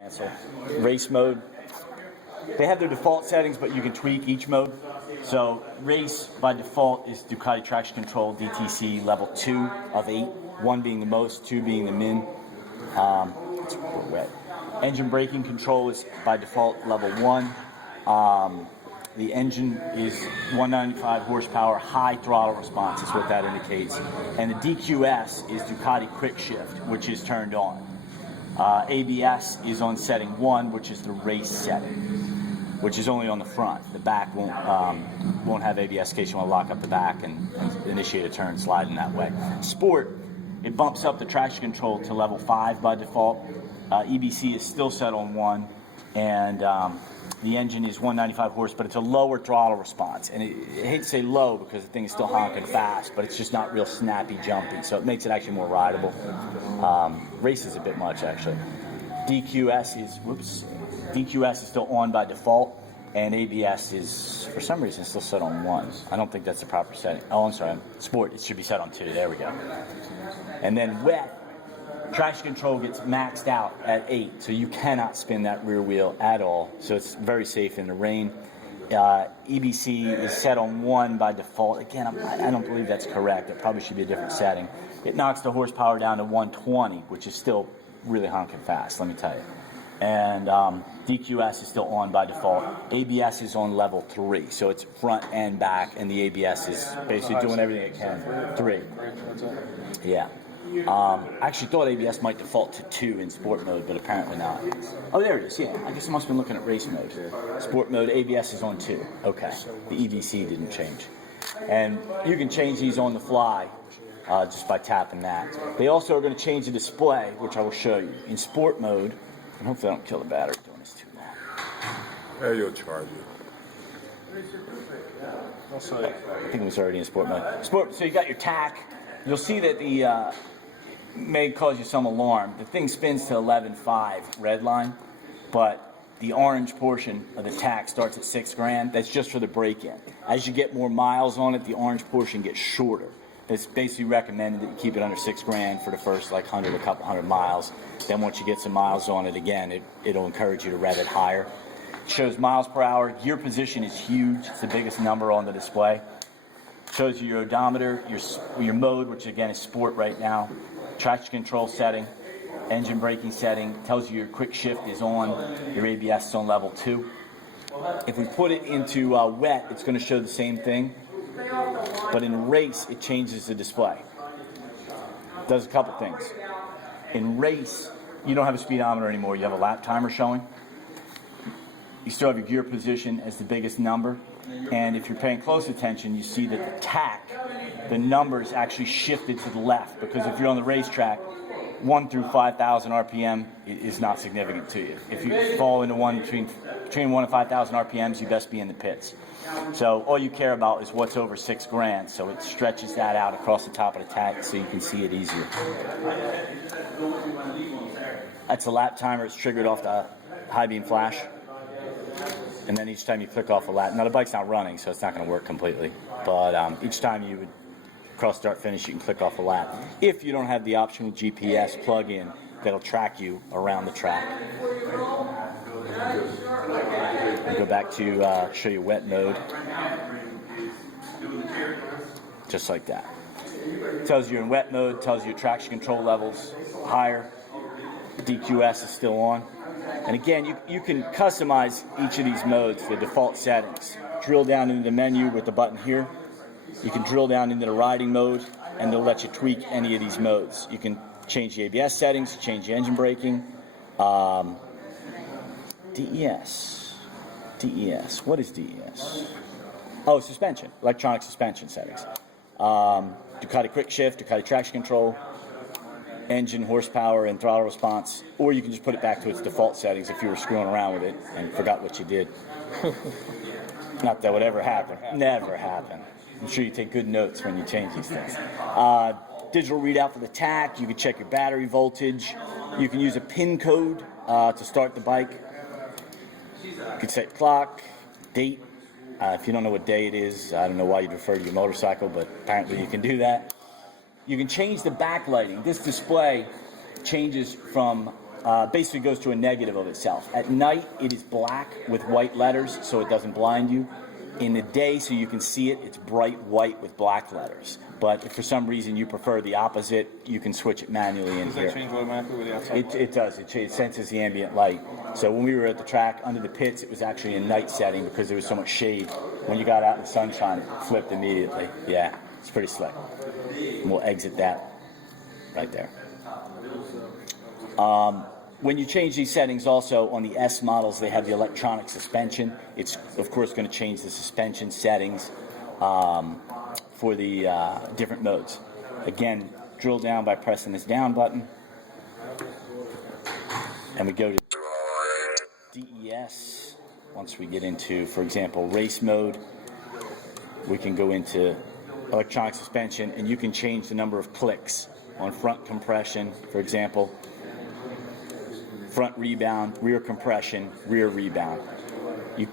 Cancel. Race mode. They have their default settings, but you can tweak each mode. So race by default is Ducati Traction Control DTC level 2 of 8. 1 being the most, 2 being the min. It's wet. Engine braking control is by default level 1. The engine is 195 horsepower, high throttle response is what that indicates. And the DQS is Ducati Quick Shift, which is turned on. ABS is on setting 1, which is the race setting, which is only on the front. The back won't have ABS in case you want to lock up the back and initiate a turn sliding that way. Sport, it bumps up the traction control to level 5 by default. EBC is still set on 1, and the engine is 195 horse, but it's a lower throttle response. And I hate to say low because the thing is still honking fast, but it's just not real snappy jumpy, so it makes it actually more rideable. Races a bit much, actually. DQS is still on by default, and ABS is, for some reason, still set on 1. I don't think that's the proper setting. Oh, I'm sorry. Sport, it should be set on 2. There we go. And then wet. Traction control gets maxed out at 8, so you cannot spin that rear wheel at all, so it's very safe in the rain. EBC is set on 1 by default. Again, I don't believe that's correct. It probably should be a different setting. It knocks the horsepower down to 120, which is still really honking fast, let me tell you. And DQS is still on by default. ABS is on level 3, so it's front and back, and the ABS is basically doing everything it can. 3. Yeah. I actually thought ABS might default to 2 in sport mode, but apparently not. Oh, there it is, yeah. I guess I must have been looking at race mode. Sport mode, ABS is on 2. Okay. The EBC didn't change. And you can change these on the fly just by tapping that. They also are going to change the display, which I will show you. In sport mode, and hopefully I don't kill the battery doing this too long. Yeah, you'll charge it. I think it was already in sport mode. Sport, so you got your tack. You'll see that the may cause you some alarm. The thing spins to 11.5 red line, but the orange portion of the tack starts at $6,000. That's just for the break-in. As you get more miles on it, the orange portion gets shorter. It's basically recommended that you keep it under $6,000 for the first like 100, a couple hundred miles. Then once you get some miles on it again, it'll encourage you to rev it higher. It shows miles per hour. Gear position is huge. It's the biggest number on the display. Shows you your odometer, your mode, which again is sport right now, traction control setting, engine braking setting, tells you your quick shift is on, your ABS is on level 2. If we put it into wet, it's going to show the same thing, but in race, it changes the display. It does a couple things. In race, you don't have a speedometer anymore, you have a lap timer showing. You still have your gear position as the biggest number. And if you're paying close attention, you see that the tack, the numbers actually shifted to the left, because if you're on the racetrack, 1 through 5,000 RPM is not significant to you. If you fall into one between 1 and 5,000 RPMs, you best be in the pits. So all you care about is what's over $6,000. So it stretches that out across the top of the tack so you can see it easier. That's a lap timer. It's triggered off the high beam flash. And then each time you click off a lap, now the bike's not running, so it's not going to work completely. But each time you would cross start finish, you can click off a lap. If you don't have the optional GPS plug-in that'll track you around the track. I'll go back to show you wet mode. Just like that. Tells you in wet mode, tells you traction control levels higher. DQS is still on. And again, you can customize each of these modes, the default settings. Drill down into the menu with the button here. You can drill down into the riding mode, and they'll let you tweak any of these modes. You can change the ABS settings, change the engine braking. DES. What is DES? Oh, suspension, electronic suspension settings. Ducati Quick Shift, Ducati Traction Control, engine horsepower and throttle response, or you can just put it back to its default settings if you were screwing around with it and forgot what you did. Not that would ever happen. Never happen. I'm sure you take good notes when you change these things. Digital readout for the tack. You can check your battery voltage. You can use a PIN code to start the bike. You can set clock, date. If you don't know what day it is, I don't know why you'd refer to your motorcycle, but apparently you can do that. You can change the backlighting. This display changes from basically goes to a negative of itself. At night, it is black with white letters, so it doesn't blind you. In the day, so you can see it, it's bright white with black letters. But if for some reason you prefer the opposite, you can switch it manually in Does here. that change automatically with the outside? It does. It senses the ambient light. So when we were at the track under the pits, it was actually a night setting because there was so much shade. When you got out in the sunshine, it flipped immediately. Yeah, it's pretty slick. And we'll exit that right there. When you change these settings also on the S models, they have the electronic suspension. It's, of course, going to change the suspension settings for the different modes. Again, drill down by pressing this down button. And we go to DES. Once we get into, for example, race mode, we can go into electronic suspension, and you can change the number of clicks on front compression, for example. Front rebound, rear compression, rear rebound. If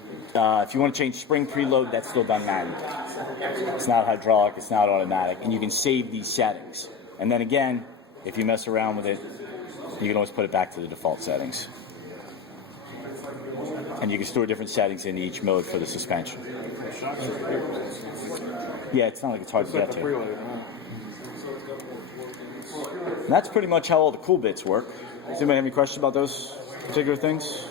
you want to change spring preload, that's still done manually. It's not hydraulic, it's not automatic, and you can save these settings. And then again, if you mess around with it, you can always put it back to the default settings. And you can store different settings in each mode for the suspension. Yeah, it's not like it's hard to get to. And that's pretty much how all the cool bits work. Does anybody have any questions about those particular things?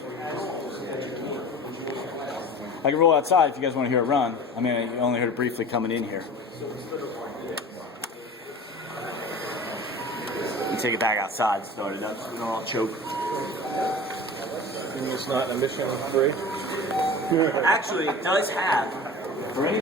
I can roll outside if you guys want to hear it run. I mean, I only heard it briefly coming in here. You take it back outside, start it up so we don't all choke. It's not emission free? Actually, it does have, for any